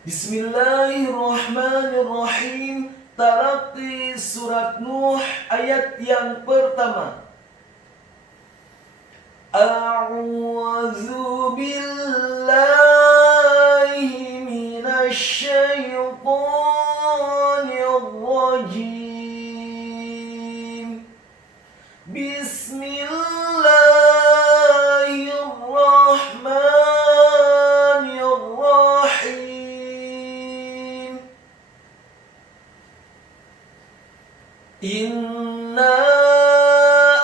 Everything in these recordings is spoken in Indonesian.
Bismillahirrahmanirrahim. Talaqi surat Nuh ayat yang pertama. A'udzu billahi minasy syaithanir rajim. Bismillahirrahmanirrahim. Inna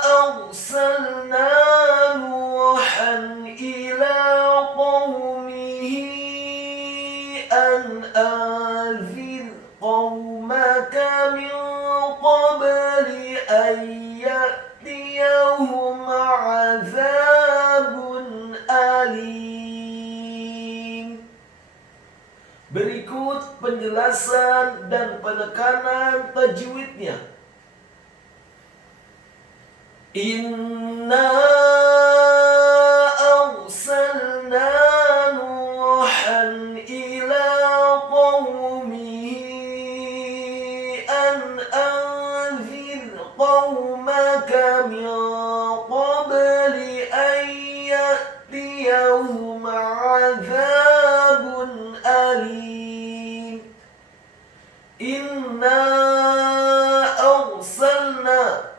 arsalna Nuhan ila qaumihi an anzir qaumaka min qabli an ya'tiyahum azabun alim. Berikut penjelasan dan penekanan tajwidnya. Inna arsalna Nuhan ila qaumihi an anzir qaumaka min qabli an ya'tiyahum azabun alim. Inna arsalna.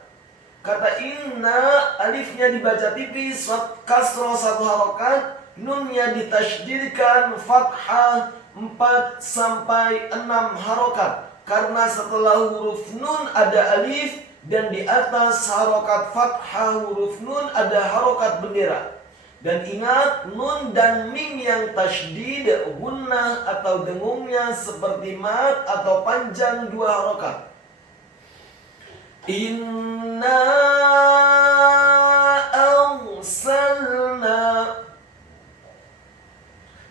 Kata inna, alifnya dibaca tipis, kasroh 1 harokat, nunnya ditasydidkan, fathah 4 sampai 6 harokat. Karena setelah huruf nun ada alif, dan di atas harokat fathah huruf nun ada harokat bendera. Dan ingat, nun dan mim yang tasydid, gunnah atau dengungnya seperti mat atau panjang 2 harokat. Inna arsalna.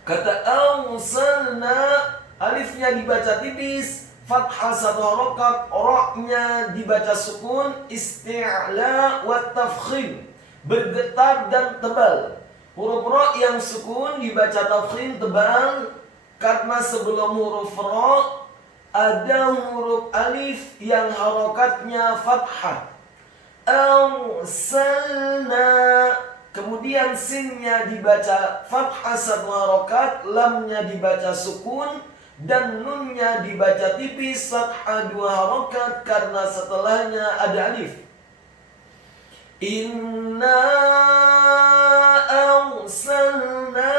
Kata arsalna, alifnya dibaca tipis, fathah 1 harokat, ra-nya dibaca sukun, isti'la wa tafkhim, bergetar dan tebal. Huruf ra yang sukun dibaca tafkhim tebal karena sebelum huruf ra ada huruf alif yang harokatnya fathah. Arsalna. Kemudian sinnya dibaca fathah 1 harokat, lamnya dibaca sukun, dan nunnya dibaca tipis fathah 2 harokat karena setelahnya ada alif. Inna arsalna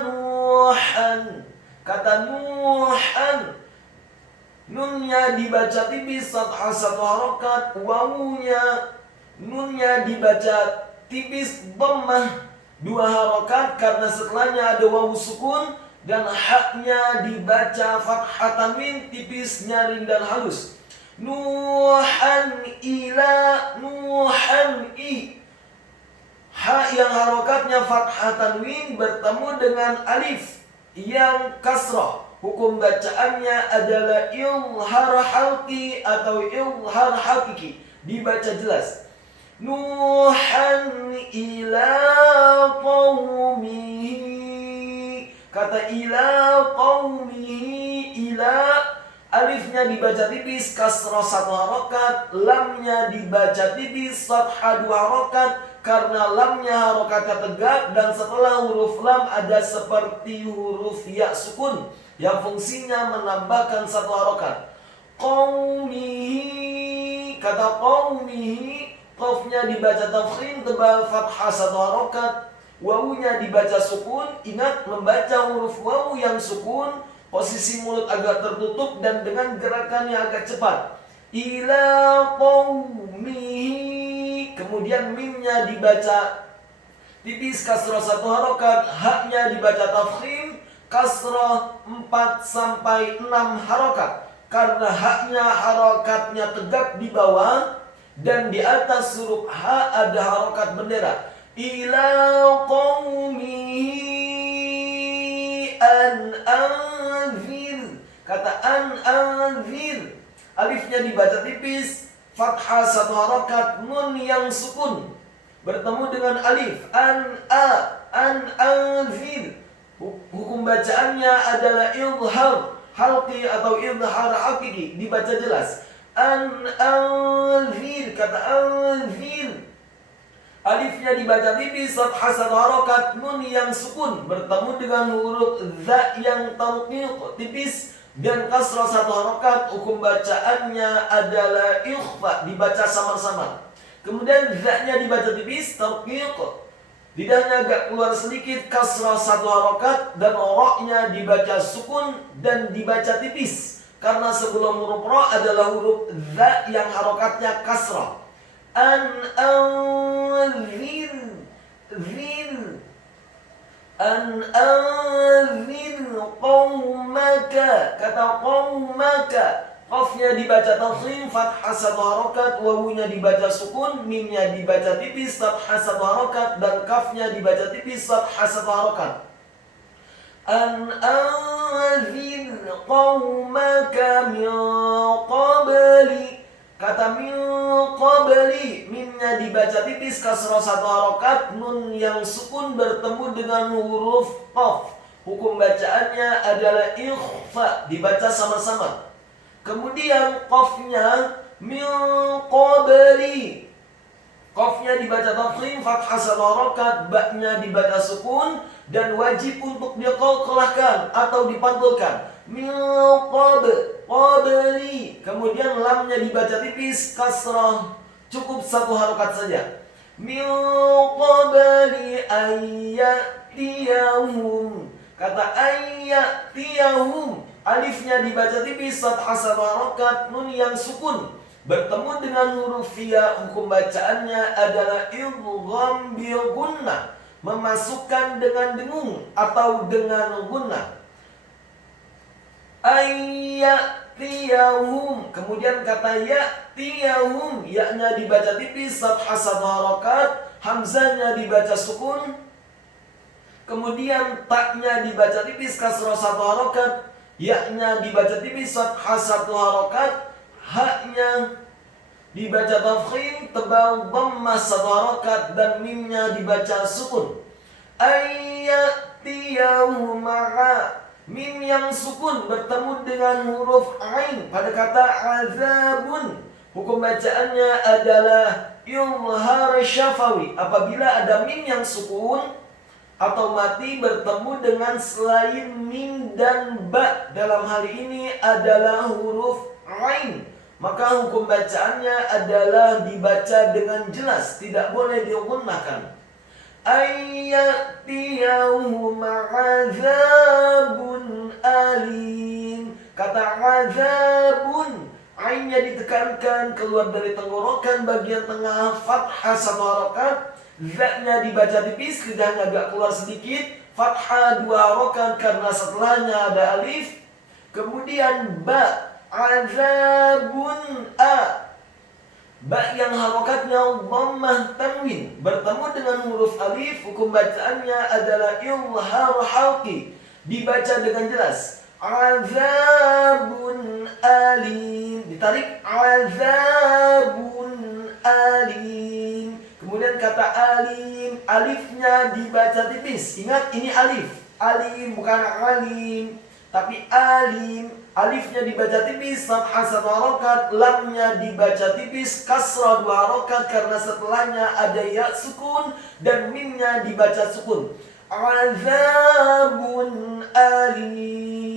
Nuhan. Kata Nuhan, nunnya dibaca tipis fathah 1 harokat, wawunya nunnya dibaca tipis dhammah 2 harokat karena setelahnya ada wawu sukun, dan haknya dibaca fathah tanwin tipis nyaring dan halus. Nuhan ila, nuhan i. Ha yang harokatnya fathah tanwin bertemu dengan alif yang kasrah. Hukum bacaannya adalah ilhar halqi atau ilhar hakiki. Dibaca jelas. Nuhan ila qaumihi. Kata ila qaumihi, ila, alifnya dibaca tipis, kasrah 1 harokat, lamnya dibaca tipis, fathah 2 harokat, karena lamnya harokatnya tegak, dan setelah huruf lam ada seperti huruf ya sukun yang fungsinya menambahkan 1 harokat. Qaumihi. Kata qaumihi, qafnya dibaca tafkhim tebal fathah 1 harokat, wawunya dibaca sukun. Ingat, membaca huruf wawu yang sukun, posisi mulut agak tertutup dan dengan gerakan yang agak cepat. Ila qaumihi. Kemudian mimnya dibaca tipis, kasrah 1 harokat, haknya dibaca tafkhim, kasrah 4 sampai 6 harokat. Karena haknya harokatnya tegak di bawah, dan di atas huruf ha ada harokat bendera. Ila qaumihi an anzir. Kata an anzir, alifnya dibaca tipis, fathah 1 harokat, nun yang sukun bertemu dengan alif. An anzir, Hukum bacaannya adalah izhar halqi atau izhar hakiki, dibaca jelas. Anzir, kata anzir, alifnya dibaca tipis, fathah satu harokat, nun yang sukun bertemu dengan huruf za yang tarqiq tipis dan kasrah satu harokat. Hukum bacaannya adalah ikhfa, dibaca samar-samar. Kemudian za-nya dibaca tipis, tarqiq, lidahnya agak keluar sedikit, kasrah satu harokat, dan ro-nya dibaca sukun dan dibaca tipis karena sebelum huruf ro adalah huruf za yang harokatnya kasrah. Anzir, qaumaka, kata qaumaka, qafnya dibaca tafkhim, fathah satu harokat, wawunya dibaca sukun, mimnya dibaca tipis, fathah satu harokat, dan kafnya dibaca tipis, fathah satu harokat. Anzir qaumaka min qabli, kata min qabli, mimnya dibaca tipis, kasrah satu harokat, nun yang sukun bertemu dengan huruf qaf. Hukum bacaannya adalah ikhfa, dibaca sama-sama. Kemudian qafnya min qabli, qafnya dibaca tafkhim, fathah satu harokat, ba-nya dibaca sukun dan wajib untuk diqalqalahkan atau dipantulkan. Min qabli, kemudian lamnya dibaca tipis, kasrah, cukup satu harokat saja. Min qabli ayyatiyahum, kata ayyatiyahum, alifnya dibaca tipis, fathah satu harokat, nun yang sukun bertemu dengan huruf ya. Hukum bacaannya adalah idgham bil gunnah, memasukkan dengan dengung atau dengan gunnah. Ayyatiyahum, kemudian kata ya'tiyahum, ya-nya dibaca tipis, fathah satu harokat, hamzahnya dibaca sukun, kemudian ta-nya dibaca tipis, kasrah satu harokat, ya-nya dibaca tipis, fathah satu harokat, ha-nya dibaca tafkhim, tebal dhammah satu harokat, dan mimnya dibaca sukun. Ayyatiyahum ma'a, mim yang sukun bertemu dengan huruf ain pada kata azabun. Hukum bacaannya adalah izhar syafawi. Apabila ada mim yang sukun atau mati bertemu dengan selain mim dan ba, dalam hal ini adalah huruf ain, maka hukum bacaannya adalah dibaca dengan jelas, tidak boleh digunakan. Ayyatiyahum azabun alim, kata azabun, ainnya ditekankan keluar dari tenggorokan bagian tengah, fathah satu harokat, za-nya dibaca tipis, lidahnya agak keluar sedikit, fathah dua harokat karena setelahnya ada alif. Kemudian ba, azabun a, ba yang harokatnya dhammah tanwin bertemu dengan huruf alif. Hukum bacaannya adalah izhar halqi, dibaca dengan jelas. Azabun alim, ditarik azabun alim. Kemudian kata alim, alifnya dibaca tipis. Ingat, ini alif, alim bukan alim, tapi alim. Alifnya dibaca tipis, fathah satu harokat, lamnya dibaca tipis, kasrah dua harokat karena setelahnya ada ya sukun, dan mimnya dibaca sukun. Azabun alim.